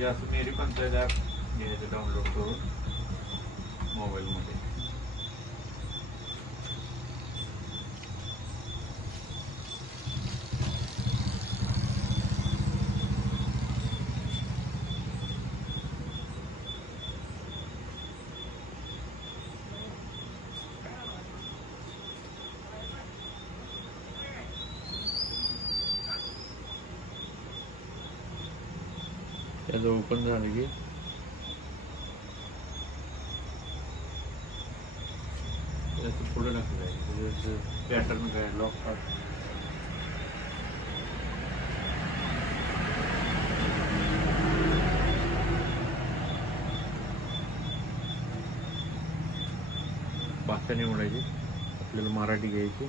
हे असं मेरी पंचायत ॲप घ्यायचं डाउनलोड करून मोबाईलमध्ये. त्याचं ओपन झालं की त्याचं पुढे टाकलं आहे पॅटर्न काय लॉक पार्ट. भाषा निवडायची, आपल्याला मराठी घ्यायची.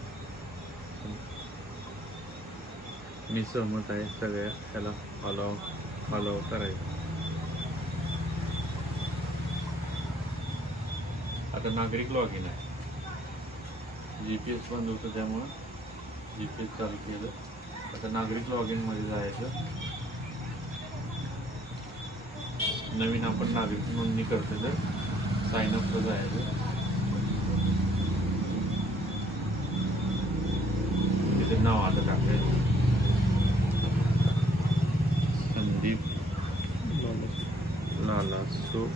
मी सहमत आहे सगळ्या त्याला फॉलो करायचं. आता नागरिक लॉग इन आहे. GPS बंद होतं त्यामुळं GPS चालू केलं. आता नागरिक लॉग इन मध्ये जायचं. नवीन आपण नागरिक नोंदणी करतो तर साइन अपला जायचं. तिथे नाव आता टाकायचं संदीप लाला सो.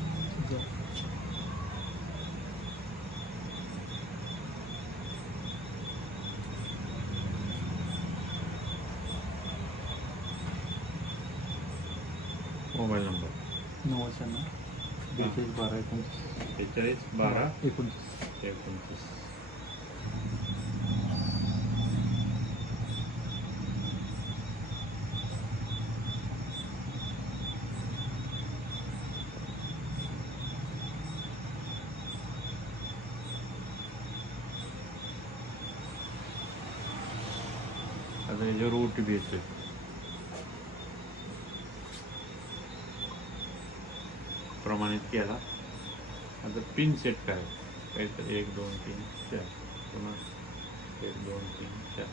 Mobile number 99 42 12 29 43 12 29. 29. आता याच्यावर OTP येतोय. प्रमाणित केला. आता पिन सेट करायचं. 1 2 3 4 पुन्हा 1 2 3 4.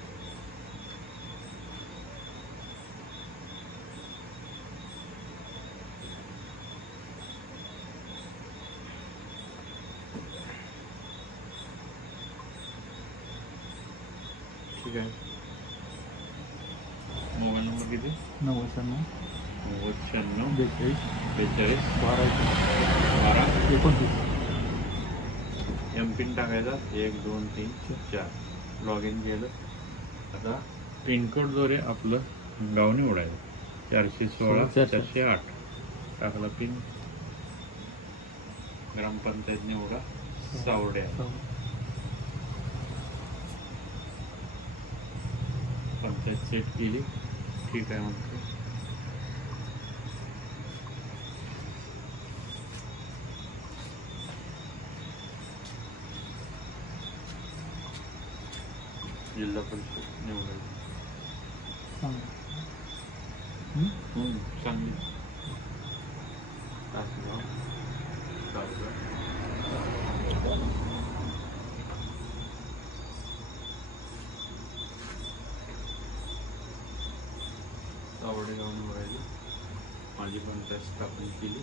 ठीक आहे. मोबाईल नंबर किती? 99 96 42 42 12 12 29. एमपिन टाकायचा 1 2 3 4. लॉग इन केलं. आता पिनकोडद्वारे आपलं गाव निवडायचं. 416 408 टाकला पिन. ग्रामपंचायत निवडा सावड्या. पंचायत सेट केली. ठीक आहे म्हणते. जिल्हा परिषद निवडायची. चांगली. तासगाव तासगाव सावडेगाव निवडायची. माझी पंचायत स्थापन केली.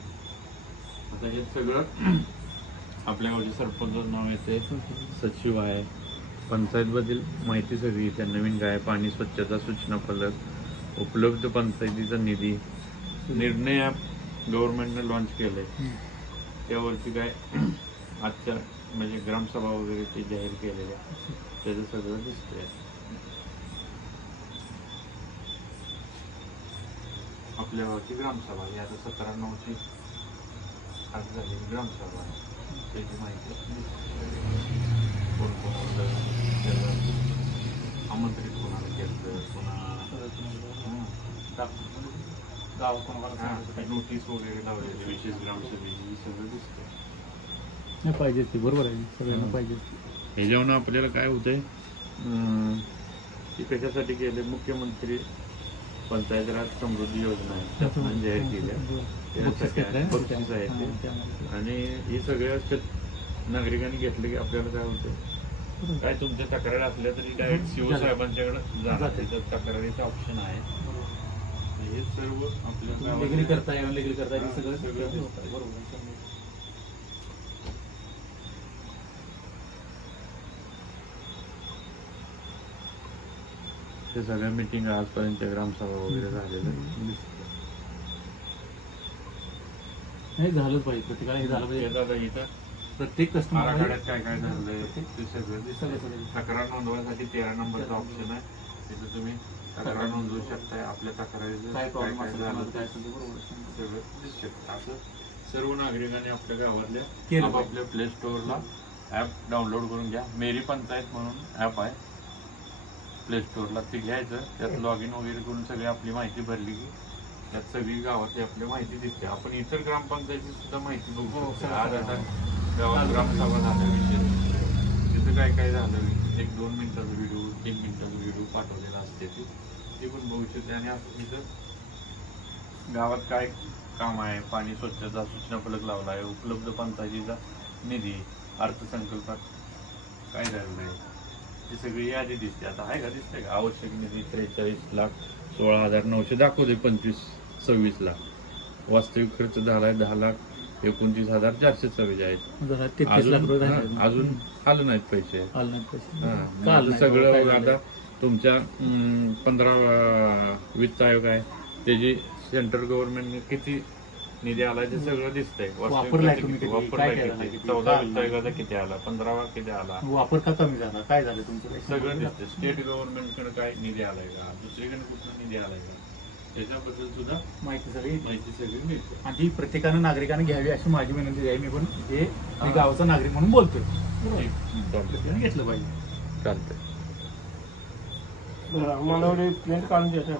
आता हे सगळं आपल्या गावचे सरपंच नाव येते, सचिव आहे, पंचायतबद्दल माहिती सगळी येते. नवीन काय पाणी स्वच्छता सूचना फलक उपलब्ध, पंचायतीचा निधी, निर्णय ॲप गव्हर्नमेंटने लॉन्च केलं आहे. त्यावरती काय आजच्या म्हणजे ग्रामसभा वगैरे ते जाहीर केलेल्या त्याचं सगळं दिसतंय. आपल्या गावची ग्रामसभा ही आता 17/9ची आज झालेली ग्रामसभा आहे. त्याची माहिती कोण कोण होतं, त्याला आमंत्रित कोणाला केलं, गाव कोणाला नोटीस वगैरे लावलेली विशेष ग्रामसभेची सगळं दिसतं. नाही पाहिजे ते बरोबर आहे. सगळ्यांना पाहिजे. ह्याच्यावरून आपल्याला काय होतंय की कशासाठी केले. मुख्यमंत्री पंचायत राज समृद्धी योजना आहे शासनाने जाहीर केल्या. बक्षीस आहे ते. आणि हे सगळ्या नागरिकांनी घेतलं की आपल्याला काय होतं, काय तुमच्या तक्रारी असल्या तरी काय CO साहेबांच्याकडे जाणार. त्याच्यात तक्रारीचं ऑप्शन आहे. हे सर्व आपल्या डिग्री गावात करताय अनलिगली करताय हे हा, सगळं सगळं होतं. दिसतंय. बरोबर आहे, शंभर. ते सगळ्या मिटिंग आजपर्यंत ग्रामसभा वगैरे झालेलं दिसतं. नाही झालंच पाहिजे प्रत्येकाला हे झालं हे पाहिजे. दादा इथं प्रत्येक कस्टमर आराखड्यात काय काय झालंय ते सगळं दिसतंय. सगळं. तक्रार नोंदवायसाठी 13 नंबरचा ऑप्शन आहे. तिथं तुम्ही तक्रार नोंदवू शकताय. आपल्या तक्रारीचं काय प्रॉब्लेम काय असेल झालं कोणाचं ते काय असेल ते बरोबर आहे. सगळं दिसू शकतं. असं सर्व नागरिकांनी आपल्या गावातल्या केलं आपापल्या प्ले स्टोअरला ॲप डाउनलोड करून घ्या. मेरी पंचायत म्हणून ॲप आहे प्ले स्टोअरला, ते घ्यायचं. त्यात लॉग इन वगैरे करून सगळी आपली माहिती भरली की त्यात सगळी गावातली आपली माहिती दिसते. आपण इतर ग्रामपंचायतीची सुद्धा माहिती बघू शकतो. आज आता गावात ग्रामसभा झाल्या विषय तिथं काय काय झालं 1-2 मिनिटाचा व्हिडिओ 3 मिनिटाचा व्हिडिओ पाठवलेला असते ते पण बघू शकते. आणि आपण इथं गावात काय काम आहे, पाणी स्वच्छता सूचना फलक लावला आहे, उपलब्ध पंचायतीचा निधी, अर्थसंकल्पात काय झालेलं आहे ही सगळी यादी दिसते. आता आहे का दिसते का? आवश्यक निधी 43,16,900 दाखवते 25-26 लाख. वास्तविक खर्च झालाय 10,29,424 आहेत. जरा 33 लाख रुपये झाले. अजून आलं नाहीत पैसे. आलं नाही पैसे. हा, का आलं मग नाही? सगळं काय बघ झालं? आता तुमच्या 15 वित्त आयोग आहे त्याची सेंट्रल गव्हर्नमेंटने किती निधी आलाय ते सगळं दिसतंय. वापरलाय तुम्ही किती? वापरलाय काय केलं? किती? किती? 14 वित्त आयोगाचा किती आला, 15वा किती आला, वापर का कमी झाला, काय झालं तुमचं काही सगळं दिसतंय. स्टेट गव्हर्नमेंटकडे काय निधी आलाय का, दुसरीकडे कुठला निधी आलाय का, त्याच्याबद्दल सुद्धा माहिती सगळी. माहिती सगळी मिळते. आणि ती प्रत्येकानं नागरिकांना घ्यावी अशी माझी विनंती आहे. मी पण मी गावाचा नागरिक म्हणून बोलतोय. चालतंय घेतलं पाहिजे. चालतंय. मला प्रिंट काढून द्यायचं